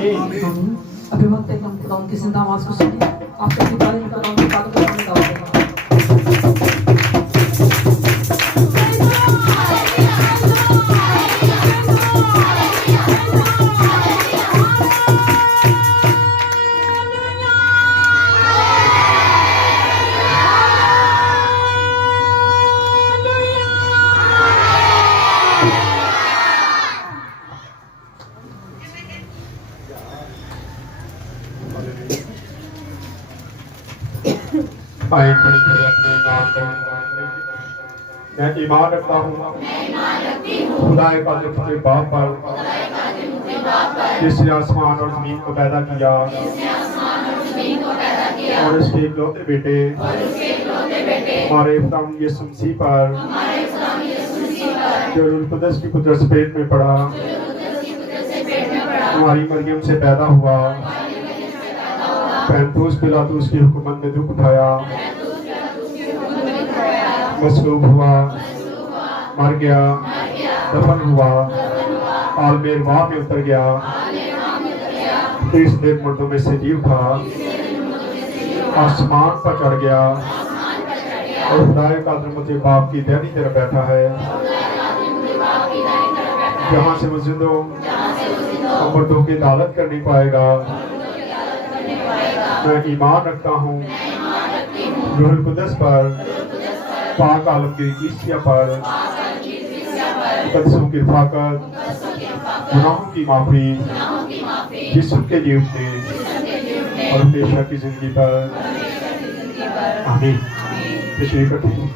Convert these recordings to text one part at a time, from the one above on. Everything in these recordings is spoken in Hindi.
अभिमत हम खुदा उनकी जिंदा आवाज को सुनिए। आप सबके बारे में खुदा उनकी बातों को सुनने का होगा। मैं ईमान रखता हूँ खुदा का के बाप पर जिसने आसमान और जमीन को पैदा किया और उसके इकलौते बेटे हमारे खुदा यीशु मसीह पर जो रूह कुदस की कुदरत पेट में पड़ा, हमारी मरियम से पैदा हुआ, पैंतूस पिलातूस की हुकूमत में दुख उठाया, मसलूब हुआ, मर गया, दफन हुआ, आलमे वाह में उतर गया, 30 दिन मुर्दों में से जी उठा, आसमान पर चढ़ गया और खुदाए का अज़मत बाप की दाहिनी तरफ बैठा है, जहाँ से वो जिंदों और मुर्दों की अदालत कर नहीं पाएगा। मैं ईमान रखता हूँ रूह कुदस पर, पाक आलम की कलीसिया पर, मुकद्दसों की रफ़ाकत, गुनाहों की माफ़ी, जिस्म के जीवते और हमेशा की जिंदगी पर। आमीन। तशरीफ रखें।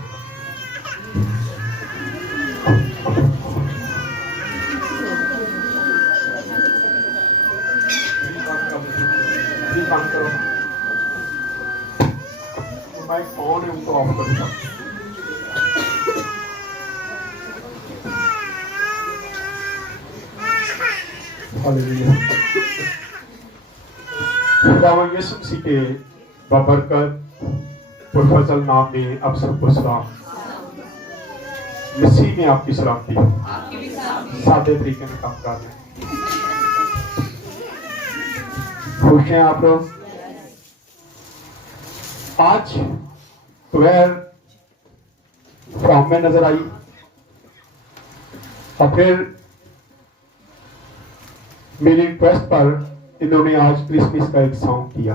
काम करो, माइक ऑन है उनको ऑफ कर दो। हालेलुया। खुदावंद यीशु मसीह के बबरकत और फजल नाम में आप सबको सलाम। मसीह में आपकी सलामती हो। सादे तरीके में काम कर रहे हैं। खुश हैं आप लोग? आज प्रेयर फ्रॉम में नजर आई और फिर मेरी रिक्वेस्ट पर इन्होंने आज क्रिसमस का एक सॉन्ग किया।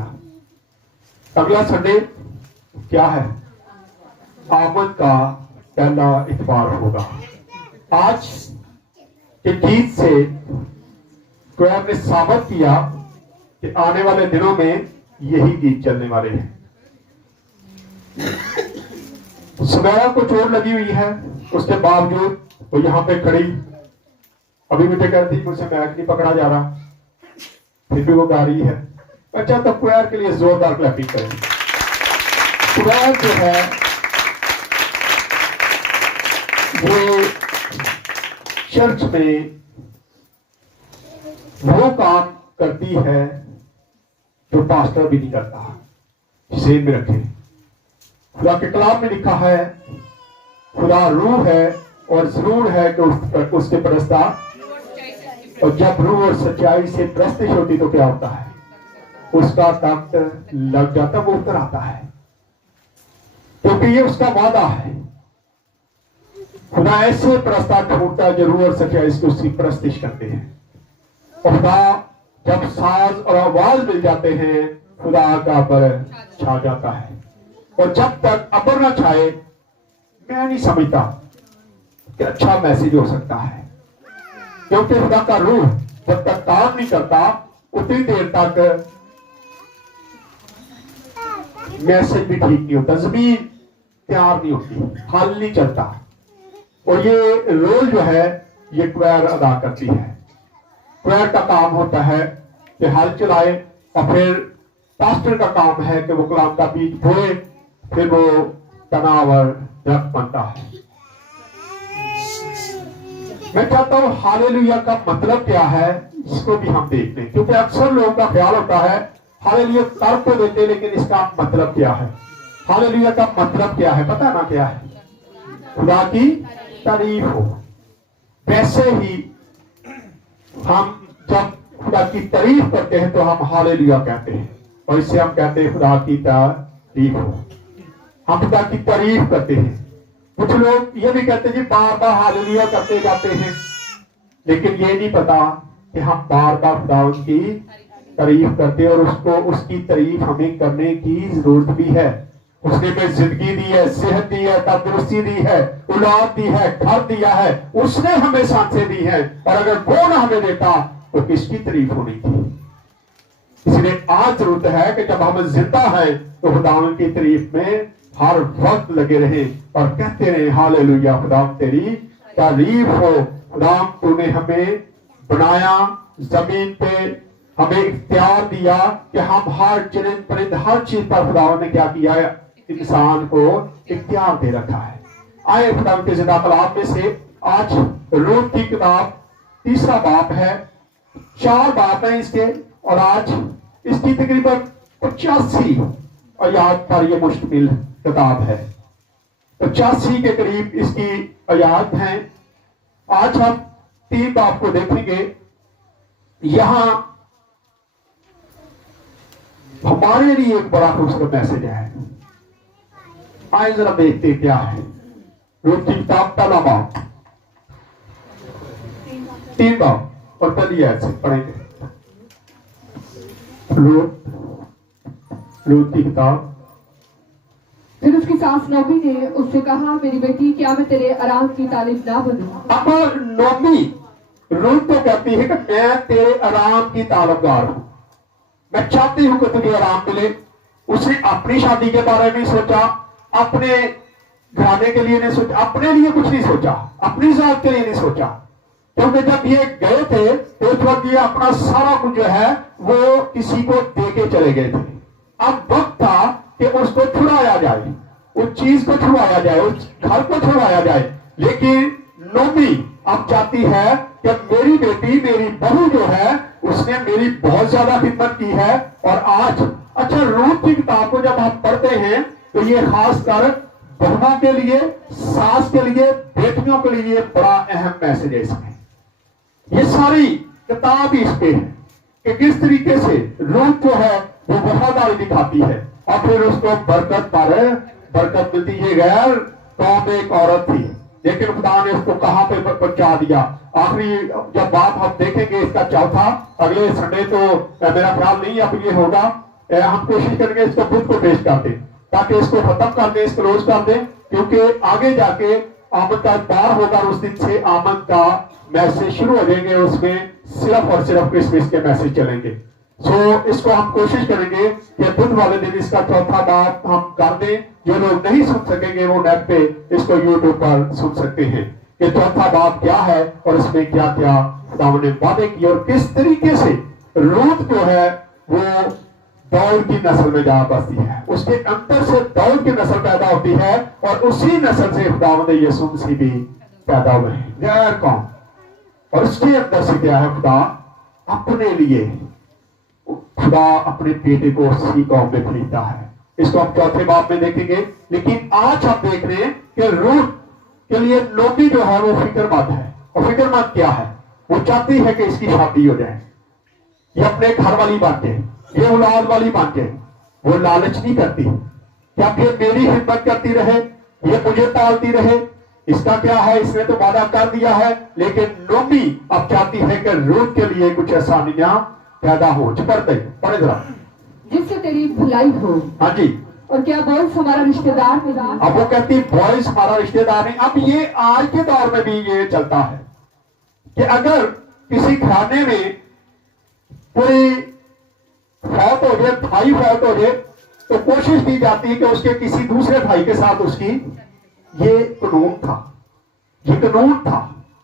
अगला संडे क्या है? आमद का पहला इतवार होगा। आज के गीत से क्वेयर ने साबित किया कि आने वाले दिनों में यही गीत चलने वाले हैं। सुनैरा को चोट लगी हुई है, उसके बावजूद वो यहाँ पे खड़ी, अभी मुझे कहती मुझसे मैच नहीं पकड़ा जा रहा, फिर भी वो गा रही है। अच्छा, तो क्वेयर के लिए जोरदार क्लैपिंग करें। क्वेयर जो है वो चर्च में वो काम करती है जो पास्टर भी नहीं करता। सेम में रखें। खुदा के कलाम में लिखा है खुदा रूह है और जरूर है कि उसके परस्तार, और जब रूह और सच्चाई से प्रस्तिश होती तो क्या होता है? उसका तख्त लग जाता, वो उतर आता है, क्योंकि ये उसका वादा है। खुदा ऐसे प्रस्तार ढूंढता है जो रूह और सच्चाई से उसकी प्रस्तिश करते हैं। और खुदा जब साज और आवाज मिल जाते हैं, खुदा का अबर छा जाता है। और जब तक अबर ना छाए, मैं नहीं समझता कि अच्छा मैसेज हो सकता है, क्योंकि खुदा का रूह जब तक काम नहीं करता उतनी देर तक मैसेज भी ठीक नहीं होता, जमीन तैयार नहीं होती, हल नहीं चलता। और ये रोल जो है ये क्वायर अदा करती है। क्वायर का काम होता है कि हल चलाए, और फिर पास्टर का काम है कि वो कलाम का बीज बोए, फिर वो तनावर दरख्त बनता है। मैं चाहता हूं हालेलुया का मतलब क्या है इसको भी हम देख लें, क्योंकि अक्सर लोगों का ख्याल होता है हालेलुया तर्क को देते, लेकिन इसका मतलब क्या है? हालेलुया का मतलब क्या है? पता ना क्या है? खुदा की तारीफ हो। वैसे ही हम जब खुदा की तारीफ करते हैं तो हम हालेलुया कहते हैं, और इससे हम कहते हैं खुदा की तारीफ हो। हम खुदा की तारीफ करते हैं। कुछ लोग ये भी कहते हैं जी बार बार हालेलुया करते जाते हैं, लेकिन ये नहीं पता कि हम बार बार खुदा की तारीफ करते हैं और उसको उसकी तारीफ हमें करने की जरूरत भी है। उसने हमें जिंदगी दी है, सेहत दी है, तंदुरुस्ती दी है, औलाद दी है, घर दिया है, उसने हमें सांसें दी है, और अगर वो ना हमें देता तो किसकी तारीफ होनी थी। इसलिए आज जरूरत है कि जब हम जिंदा है तो खुदावन की तारीफ में हर वक्त लगे रहे और कहते रहे हालेलुया, खुदा तेरी तारीफ हो। खुदा तूने हमें बनाया, जमीन पे हमें इख्तियार दिया कि हम हर चरिंद परिंद हर चीज पर खुदा ने क्या किया है, इंसान को इख्तियार दे रखा है। आए खुदा के जिंदा कलाम में से आज रूत की किताब 3रा बाब है, 4 बाब है इसके, और आज इसकी तकरीबन 85 आयात पर यह मुश्तमिल किताब है। 85 के करीब इसकी आयात हैं। आज हम 3 बाब को देखेंगे। यहां हमारे लिए एक बड़ा खूबसूरत मैसेज है। आइए जरा देखते क्या है। रूत की किताब पहला बाब, 3 बाब और पहली आयत से पढ़ेंगे। रूत की किताब। फिर उसकी सास नोमी ने उससे कहा, मेरी बेटी, क्या मैं तेरे आराम की तारीफ ना बनूं? अब नोमी रूत तो कहती है कि मैं तेरे आराम की तालबदार हूं, मैं चाहती हूं कि तुझे आराम मिले। उसने अपनी शादी के बारे में सोचा, अपने घराने के लिए नहीं सोचा, अपने लिए कुछ नहीं सोचा, अपनी जात के लिए नहीं सोचा, क्योंकि जब ये गए थे तो उस वक्त ये अपना सारा कुछ जो है वो किसी को दे के चले गए थे। अब वक्त था कि उसको छुड़ाया जाए, उस चीज को छुड़ाया जाए, उस घर को छुड़ाया जाए। लेकिन नोमी अब चाहती है कि मेरी बेटी, मेरी बहू जो है उसने मेरी बहुत ज्यादा खिदमत की है, और आज अच्छा रूत की किताब को जब हम पढ़ते हैं तो ये खासकर बहुओं के लिए, सास के लिए, बेटियों के लिए बड़ा अहम मैसेज है इसमें। ये सारी किताब ही इस पे है कि किस तरीके से रूत जो है वो वफादारी दिखाती है और फिर उसको बरकत पर बरकत मिलती है। गैर कौम एक औरत थी, लेकिन खुदा ने उसको कहां पे पहुंचा दिया। आखिरी जब बात हम देखेंगे इसका चौथा, अगले संडे तो मेरा ख्याल नहीं अब ये होगा, हम कोशिश करेंगे इसको बुध को पेश कर दें ताकि इसको खत्म कर दें, इसको क्लोज कर दें, क्योंकि आगे जाके आमद का इतबार होगा, उस दिन से आमद का मैसेज शुरू हो जाएंगे, उसमें सिर्फ और सिर्फ क्रिसमस के मैसेज चलेंगे। सो इसको हम कोशिश करेंगे कि बुध वाले दिन इसका चौथा बात हम कर दें। जो लोग नहीं सुन सकेंगे वो नेट पे इसको यूट्यूब पर सुन सकते हैं कि चौथा बात क्या है और इसमें क्या क्या खुदा ने वादे किए और किस तरीके से रूत जो है वो दाऊद की नस्ल में जा बसती है, उसके अंदर से दाऊद की नस्ल पैदा होती है और उसी नस्ल से खुदा ने यीशु मसीह भी पैदा हुए हैं, गैर कौम। और उसके अंदर से क्या है, खुदा अपने लिए, खुदा अपने बेटे को उसी कौम में खरीदता है। इसको हम चौथे बाब में देखेंगे। लेकिन आज हम देख रहे हैं कि रूत के लिए नोमी जो है वो फिक्रमंद है। और फिक्रमंद क्या है, वो चाहती है कि इसकी शादी हो जाए, ये अपने घर वाली बन जाए, ये औलाद वाली बन जाए। वो लालच नहीं करती कि अब ये मेरी खिदमत करती रहे, ये मुझे पालती रहे। इसका क्या है, इसने तो वादा कर दिया है, लेकिन नोमी अब चाहती है कि रूत के लिए कुछ आसानियां पैदा हो। पढ़ते पढ़े जरा, जिससे तेरी भलाई हो। हाँ जी। और क्या बॉयज हमारा रिश्तेदार नहीं? अब वो कहती बॉयज हमारा रिश्तेदार नहीं। अब ये आज के दौर में भी ये चलता है कि अगर किसी खाने में कोई फौत हो जाए, भाई फौत हो जाए, तो कोशिश की जाती है कि उसके किसी दूसरे भाई के साथ उसकी, ये कानून था, ये कानून था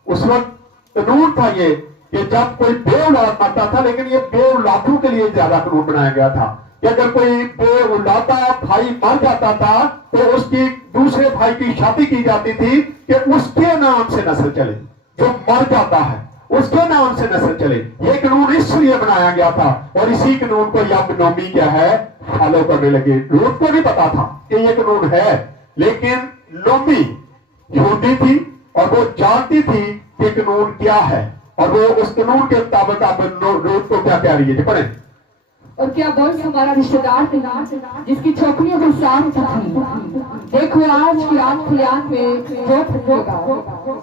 उस वक्त, कानून था ये कि जब कोई बेऔलाद मरता था, लेकिन ये बेऔलादों के लिए ज्यादा कानून बनाया गया था कि अगर कोई बेऔलादा भाई मर जाता था तो उसकी दूसरे भाई की शादी की जाती थी कि उसके नाम से नस्ल चले, जो मर जाता है उसके नाम से नस्ल चले। ये कानून इसलिए बनाया गया था और इसी कानून को अब नोमी क्या है, फॉलो करने लगे। रूत को भी पता था कि ये कानून है, लेकिन नोमी यहूदी थी और वो जानती थी कि कानून क्या है। और वो उस कानून के मुताबिक आप रूथ को क्या कह रही है जी? पढ़े। और क्या बोइस हमारा रिश्तेदार था जिसकी छोकरियों के साथ थी। देखो आज की रात खलियान में जो फूकेगा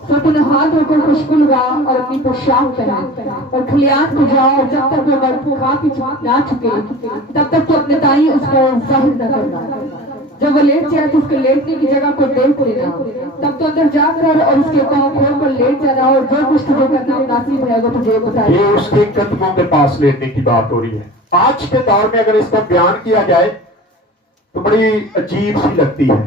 तो तूने हाथ धोकर खुशबू लगा और अपनी पोशाक पहन और खलियान को जाओ और जब तक वो मर्द खा पी ना चुके तब तक तो अपने दाई उसको जाहिर न करना। जब वो लेट जाए तो उसके लेटने की जगह को देख लेना, तब तो अंदर जाकर और उसके पांव खोल कर लेट जाना और जो कुछ तुझे करना मुनासिब है वो तुझे बताए। ये उसके कदमों के पास लेटने की बात हो रही है। आज के दौर में अगर इसका बयान किया जाए तो बड़ी अजीब सी लगती है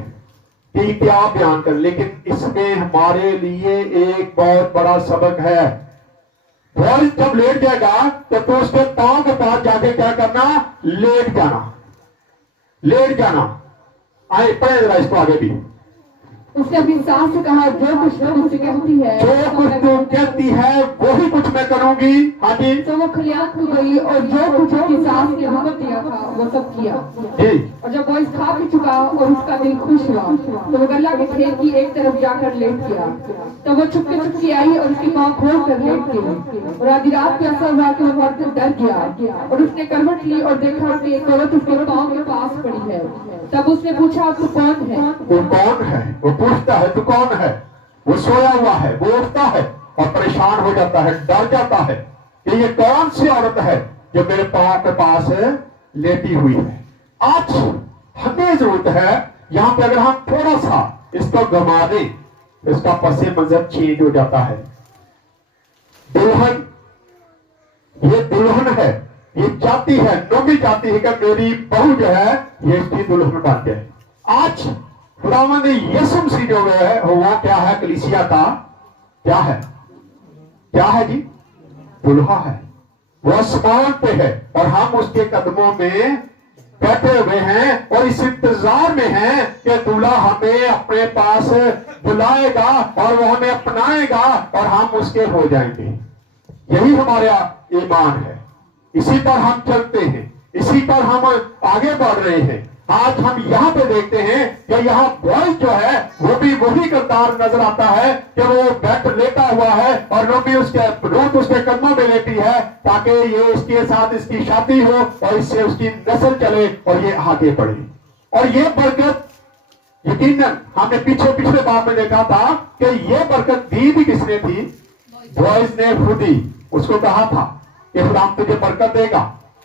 कि क्या बयान कर, लेकिन इसमें हमारे लिए एक बहुत बड़ा सबक है। बॉयज जब लेट जाएगा तो उसके पांव के पास जाके क्या करना? लेट जाना, लेट जाना। आए पढ़े जरा इसको आगे भी। उसने अपनी सास से कहा जो कुछ तुम मुझसे कहती है, जो कुछ तुम कहती है वही कुछ मैं करूंगी। हाँ जी। तो वो खलियान को गई और जो कुछ उसकी सास ने हुक्म दिया था वो सब किया। और जब बॉयज खा पी चुका और उसका दिल खुश हुआ तो वो गल्ला के खेत की एक तरफ जाकर लेट गया। तब वो चुपके चुपके आई और उसकी पाँव खोल कर लेट गई और आधी रात को ऐसा हुआ कि वो मर्द डर गया और उसने करवट ली और देखा कि एक औरत उसके पाँव के पास पड़ी है। तब उसने पूछा तू कौन है? वो कौन है? वो पूछता है तू कौन है? वो सोया हुआ है, वो उठता है और परेशान हो जाता है, डर जाता है कि ये कौन सी औरत है जो मेरे पांव के पास लेटी हुई है। आज हमें जरूरत है यहां पे अगर हम थोड़ा सा इसको घुमा दें तो इसका पसे मंजर चेंज हो जाता है। दुल्हन, ये दुल्हन है, ये चाहती है, नोमी चाहती है कि मेरी बहू जो है ये इसकी दुल्हन बन जाए। आज खुदावंद ने यीशु मसीह जो है वो क्या है? कलीसिया का क्या है? क्या है जी? दुल्हा है। वो आसमान पे है और हम उसके कदमों में बैठे हुए हैं और इस इंतजार में हैं कि दूल्हा हमें अपने पास बुलाएगा और वो हमें अपनाएगा और हम उसके हो जाएंगे। यही हमारा ईमान है, इसी पर हम चलते हैं, इसी पर हम आगे बढ़ रहे हैं। आज हम यहाँ पे देखते हैं कि यहाँ बॉयज जो है वो भी वही करतार नजर आता है कि वो बैठ लेटा हुआ है और रूथ उसके कदमों में लेटी है ताकि ये इसके साथ इसकी शादी हो और इससे उसकी नस्ल चले और ये आगे बढ़े। और ये बरकत यकीनन हमने पिछले बार में देखा था कि ये बरकत दी भी किसने थी? बॉयज ने खुद ही उसको कहा था कि खुदा तुझे बरकत देगा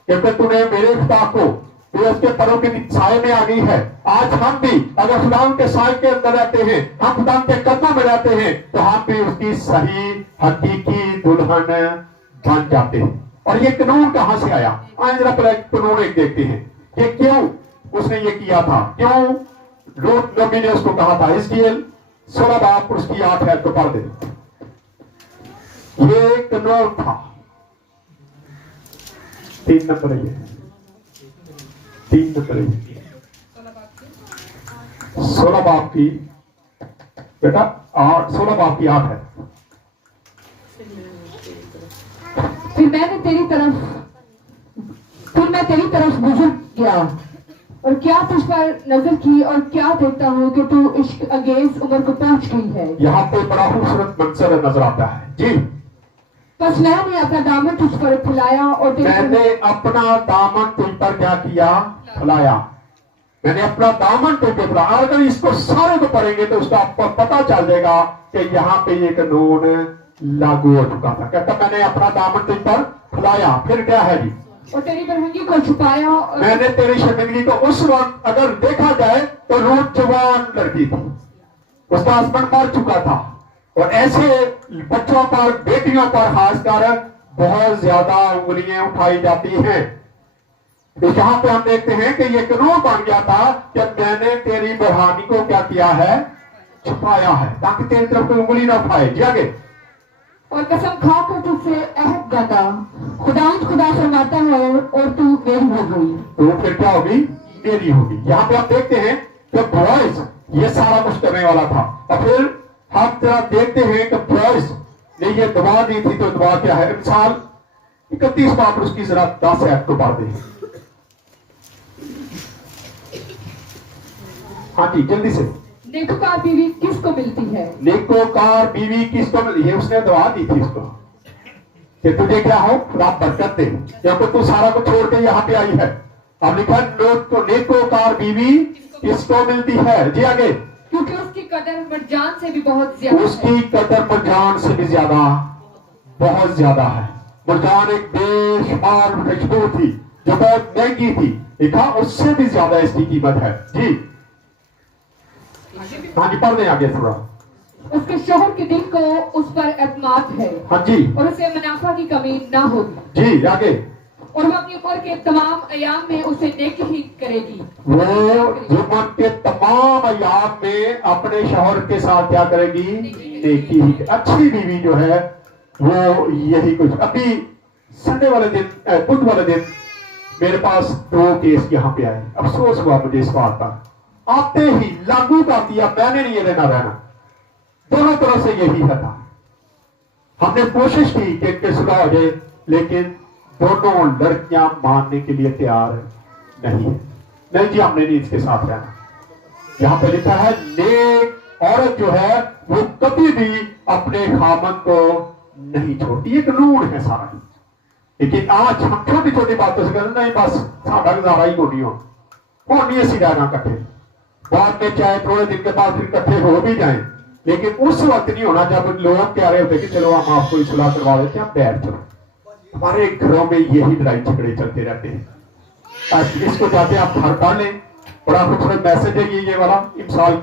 क्योंकि तूने मेरे खुदा को तो उसके परों के साए में आ गई है। आज हम भी अगर खुदा के साए के अंदर रहते हैं, हम खुदा के कदमों में रहते हैं तो हम भी उसकी सही हकीकी दुल्हन बन जाते हैं। और ये कानून कहां से आया? आज जरा पहले कानून एक देखते हैं कि क्यों उसने ये किया था, क्यों रूथ नबी ने उसको कहा था। हिजकिय्याह 16 बाब उसकी 8 है तो पढ़ दे। ये कानून था 3 नंबर है, 3 नंबर है 16 बाब की बेटा 16 बाब की 8 है। फिर मैं तेरी तरफ गुजर गया और क्या तुझ पर नजर की और क्या देखता हूँ कि तू इश्क अंगेज उम्र को पहुंच गई है। यहाँ पे बड़ा खूबसूरत मंजर नजर आता है जी। बस मैंने अपना दामन तुझ पर फैलाया और मैंने अपना दामन तुझ पर क्या किया? फैलाया। मैंने अपना दामन तुझ पर फैलाया। अगर इसको सारे को पढ़ेंगे तो उसका आपको पता चल जाएगा कि यहाँ पे ये कानून लागू हो चुका था। कहता मैंने अपना दामन तुझ पर फैलाया। फिर क्या है जी? और तेरी बरहंगी को छुपाया और मैंने तेरी शर्मिंदगी को। उस वक्त अगर देखा जाए तो रूथ जवान लड़की थी, उसका हस्बैंड मर चुका था और ऐसे बच्चों पर, बेटियों पर खासकर बहुत ज्यादा उंगलियां उठाई जाती हैं। तो यहाँ पे हम देखते हैं कि ये कानून बन गया था कि मैंने तेरी बरहानी को क्या किया है? छुपाया है ताकि तेरी तरफ कोई उंगली ना उठाए। जी आगे। और कसम खाकर तुझसे अहद बांधा, खुदा फरमाता है और तू मेरी हो गई। तो फिर क्या होगी? मेरी होगी। यहाँ पे आप देखते हैं कि बॉयज ये सारा कुछ करने वाला था और फिर हम जरा देखते हैं कि बॉयज ने ये दुआ दी थी। तो दुआ क्या है? मिसाल 31 बाब उसकी जरा 10 ऐप को पढ़ दें। हाँ जी जल्दी से। नेकोकार बीवी किसको मिलती है? नेकोकार बीवी किसको मिली है? उसने दुआ दी थी इसको। कि तुझे क्या हो, खुदा बरकत दे, क्योंकि तू सारा को छोड़ के यहाँ पे आई है। अब लिखा नेकोकार बीवी किसको मिलती है? जी आगे। क्योंकि उसकी कदर मरजान से भी बहुत ज्यादा, उसकी कदर मरजान से भी ज्यादा, बहुत ज्यादा है। मरजान एक बेशुमार खुशबू थी जो बहुत महंगी थी, लिखा उससे भी ज्यादा इसकी कीमत है। जी हाँ जी, पढ़ दें आगे थोड़ा। उसके शोहर के दिल को उस पर एतमाद है, हाँ जी, और उसे मुनाफा की कमी ना होगी। जी आगे। और वो अपनी उम्र के तमाम अयाम में उसे नेकी ही करेगी। वो जुम्मन के तमाम अयाम में अपने शौहर के साथ क्या करेगी? नेकी ही। अच्छी बीवी जो है वो यही कुछ। अभी संडे वाले दिन, बुध वाले दिन मेरे पास 2 केस यहाँ पे आए। अफसोस हुआ मुझे इस बात पर, आते ही लागू कर दिया, मैंने नहीं ये लेना रहना। दोनों तरफ से यही है था। हमने कोशिश की कि इनके सुलह हो जाए, लेकिन दोनों लड़कियां मानने के लिए तैयार नहीं है। नहीं जी, हमने नहीं इसके साथ रहना। यहां पे लिखा है नेक औरत जो है वो कभी भी अपने खामन को नहीं छोड़ती। एक कानून है सारा। लेकिन आज हम छोटी छोटी बातों से कहते नहीं, बस साढ़ा गुजारा ही कोनी हो नहीं, ऐसी रहना इकट्ठे। बाद में चाहे थोड़े दिन के बाद फिर इकट्ठे हो भी जाए, लेकिन उस वक्त नहीं होना जब लोग कह रहे होते कि चलो हम आपको सुलह करवा देते हैं, बैठ चलो। हमारे घरों में यही लड़ाई झगड़े चलते रहते हैं। इसको जाते आप घर पढ़ लें, बड़ा खूबसूरत मैसेज है ये वाला। इमसाल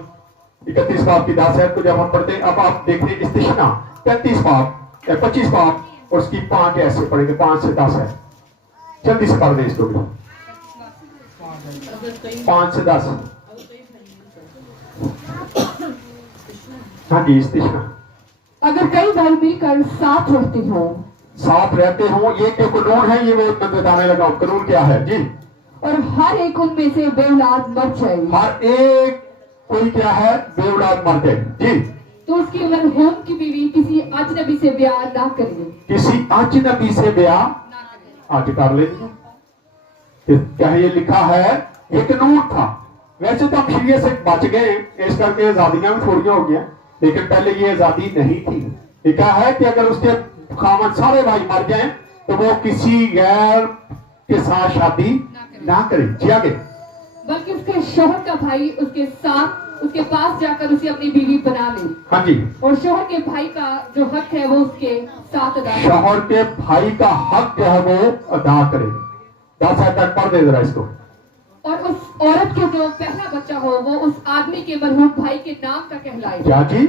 31 बाब की 10 आयत को जब हम पढ़ते हैं, अब आप देखिए इस्तिशना 35 बाब 25 बाब और उसकी 5 ऐसे पढ़ेंगे, 5 से 10 है। जल्दी से पढ़ दें इसको भी, 5 से 10। हाँ जी, इस्तिशना। अगर कई भाई मिलकर साथ रहते हो, साथ रहते हो, ये जो कानून है ये वो मैं बताने लगा हूं। कानून क्या है जी? और हर एक उनमें से बेऔलाद मर जाए, हर एक कोई क्या है? बेऔलाद मर जाए जी। तो उसकी मरहूम की बीवी किसी अजनबी से ब्याह ना करे। किसी अजनबी से ब्याह आज कर लेंगे। क्या ये लिखा है? ये कानून था। वैसे तो हम शरीयत से बच गए, इस करके आजादियां भी थोड़ी हो गई, लेकिन पहले ये आजादी नहीं थी। लिखा है कि अगर उसके खामन सारे भाई मर जाएं तो वो किसी गैर के साथ शादी ना करे। जी आगे। बल्कि उसके शोहर का भाई उसके साथ उसके पास जाकर उसे अपनी बीवी बना ले। हाँ जी। और शोहर के भाई का जो हक है वो उसके साथ अदा करे। शोहर के भाई का हक जो है वो अदा करे। 10 आयत तक पढ़ दे जरा इसको। और उस औरत के जो पहला बच्चा हो वो उस आदमी के मरहूम भाई के नाम का कहलाए। क्या जी?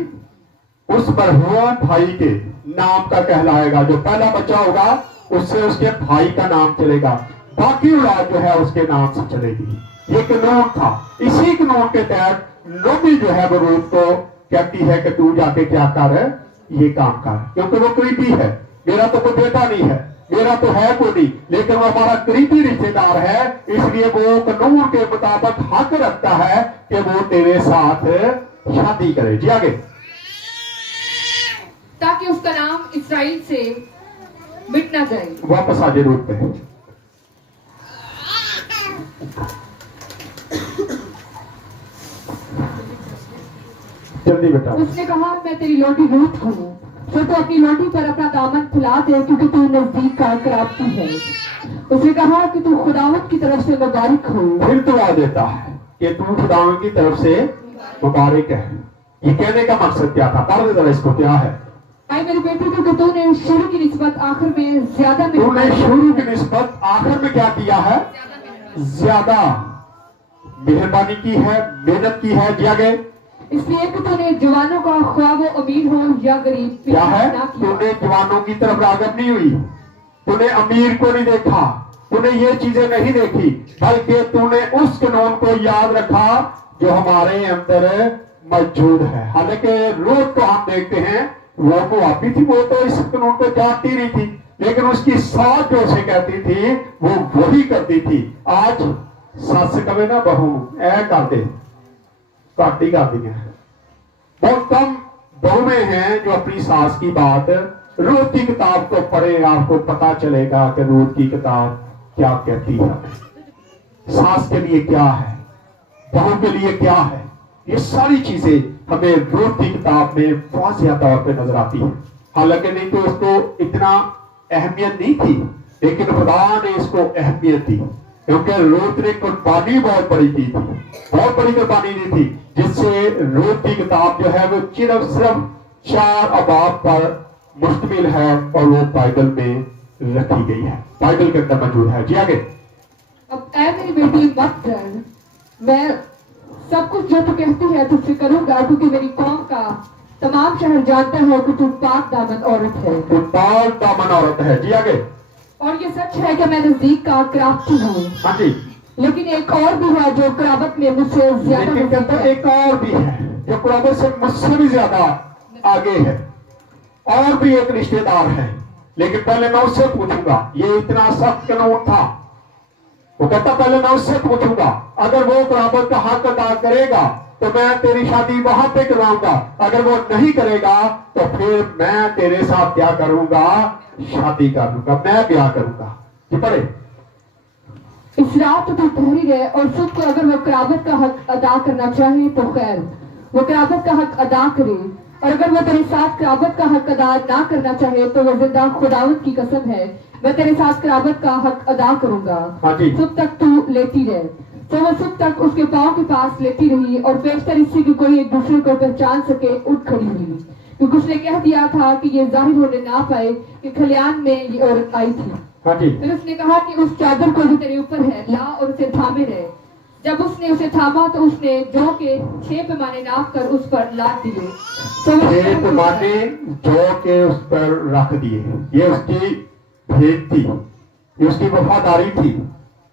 उस मरहूम भाई के नाम का कहलाएगा। जो पहला बच्चा होगा उससे उसके भाई का नाम चलेगा, बाकी औलाद जो है उसके नाम से चलेगी। ये कानून था। इसी कानून के तहत नबी जो है वो रूत को कहती है कि तू जाके क्या कर, ये काम कर, क्योंकि वो करीबी है। मेरा तो कोई बेटा नहीं है, मेरा तो है कोई नहीं, लेकिन वो हमारा करीबी रिश्तेदार है, इसलिए वो कानून के मुताबिक हक रखता है कि वो तेरे साथ शादी करे। जी आगे। ताकि उसका नाम इस्राइल से मिट ना जाए। वापस आ जाए रूट पे। जल्दी बेटा। उसने कहा मैं तेरी लौटी रूठ हूँ, फिर तो अपनी लौटी पर अपना दामन फैला दे क्योंकि तू नजदीक का कराती है। उसने कहा कि तू खुदावत की तरफ से मुबारक हो। फिर दुआ देता है कि तू खुदावत की तरफ से मुबारक है। ये कहने का मकसद क्या था? पढ़ दे जरा इसको, क्या है? आई मेरी बेटी, क्योंकि तूने शुरू की निस्बत आखिर में ज्यादा तूने शुरू की निस्बत आखिर में क्या किया है? ज्यादा मेहरबानी की है, मेहनत की है। दिया गए इसलिए कि तूने जवानों का ख्वाह वो अमीर हो या गरीब क्या है? ना किया। तूने जवानों की तरफ रागब नहीं हुई, तूने अमीर को नहीं देखा, तूने ये चीजें नहीं देखी, बल्कि तूने उस कानून को याद रखा जो हमारे अंदर मौजूद है। हालांकि रूत को हम देखते हैं वो मुआफी थी, वो तो इस कानून को जानती नहीं थी, लेकिन उसकी सास जो उसे कहती थी वो वही करती थी। आज सस कहे ना बहू ऐ कर दे, घट ही कर दी है। बहुत कम बहुएं हैं जो अपनी सास की बात, रूत की किताब को पढ़े, आपको पता चलेगा कि रूत की किताब क्या कहती है, सास के लिए क्या है, बहू के लिए क्या है। ये सारी चीजें हमें रूत की किताब में वाज़ेह तौर पे नजर आती है। हालांकि नहीं तो उसको इतना अहमियत नहीं थी, लेकिन खुदा ने इसको अहमियत दी, क्योंकि लूत ने कुर्बानी बहुत बड़ी की थी, बहुत बड़ी कुर्बानी दी थी, जिससे लूत की किताब जो है वो सिर्फ 4 अबाब पर मुश्तमिल है और वो बाइबल में रखी गई है, बाइबल के अंदर मौजूद है। जी आगे। अब ऐ मेरी बेटी मत डर, मैं सब कुछ जो तू कहती है तुझसे करूंगा, क्योंकि मेरी कौम का तमाम शहर जानता है कि तू पाक दामन औरत है। तो पाक दामन औरत है। जी आगे। और ये सच है कि मैं नजदीक का क्राफ्टी हूँ, हाँ जी। लेकिन एक और भी है जो करावत में मुझसे ज्यादा लेकिन कहता है एक और भी है जो करावत से मुझसे भी ज्यादा आगे है, और भी एक रिश्तेदार है, लेकिन पहले मैं उससे पूछूंगा। ये इतना सख्त कानून था, वो कहता पहले मैं उससे पूछूंगा, अगर वो करावत का हक अदा करेगा तो मैं तेरी शादी वहां पे करवाऊंगा, अगर वो नहीं करेगा तो फिर मैं तेरे साथ क्या करूंगा, शादी करूंगा, मैं ब्याह करूंगा। जी पढ़े। इस रात तो तू ठहरी रहे और सुख को अगर वो करावत का हक अदा करना चाहे तो खैर वो करावत का हक अदा करे, और अगर वो तेरे साथ करावत का हक अदा ना करना चाहे तो वो जिंदा खुदावत की कसम है मैं तेरे साथ करावत का हक अदा करूंगा। हाँ जी। सुख तक तू लेती रहे। तो वो सुख तक उसके पाँव के पास लेटी रही और बेशतर इससे कि कोई एक दूसरे को पहचान सके उठ खड़ी हुई, क्योंकि उसने कह दिया था कि ये जाहिर होने ना पाए कि खलियान में ये औरत आई थी। हाँ जी। फिर उसने कहा कि उस चादर को जो तेरे ऊपर है ला और उसे थामे रहे। जब उसने उसे थामा तो उसने जौ के 6 पैमाने नाप कर उस पर लाद दिए। तो 6 पैमाने जौ के उस पर रख दिए। ये उसकी भेद थी, ये उसकी वफादारी थी,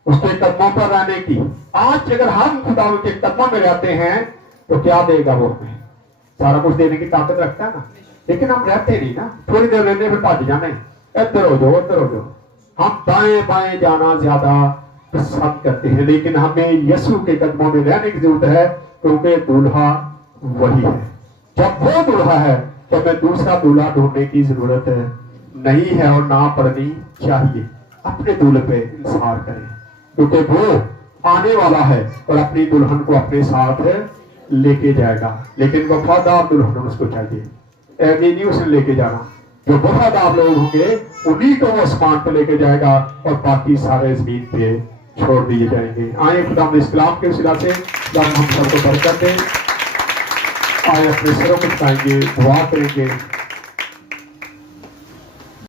उसके कदमों पर रहने की। आज अगर हम खुदा के कदमों में रहते हैं तो क्या देगा वो हमें, सारा कुछ देने की ताकत रखता है ना, लेकिन हम रहते नहीं ना, थोड़ी देर रहने में भज जाना, इधर हो जाओ उधर हो जाओ, हम दाएं बाएं जाना ज्यादा पसंद करते हैं। लेकिन हमें यीशु के कदमों में रहने की जरूरत है, क्योंकि दूल्हा वही है। जब वो दूल्हा है तो हमें दूसरा दूल्हा ढूंढने की जरूरत नहीं है और ना पड़नी चाहिए। अपने दूल्हे पे इंतजार करें, क्योंकि वो आने वाला है और अपनी दुल्हन को अपने साथ लेके जाएगा। लेकिन वफादार दुल्हन उसको चाहिए, ऐसे नहीं उसे लेके जाना। जो वफादार लोग होंगे उन्हीं को वो आसमान पे लेके जाएगा और बाकी सारे जमीन पे छोड़ दिए जाएंगे। आए खुदा इस कलाम के वसीला से हम सबको बरकत दें। आए अपने सिरों को झुकाएंगे, दुआ करेंगे।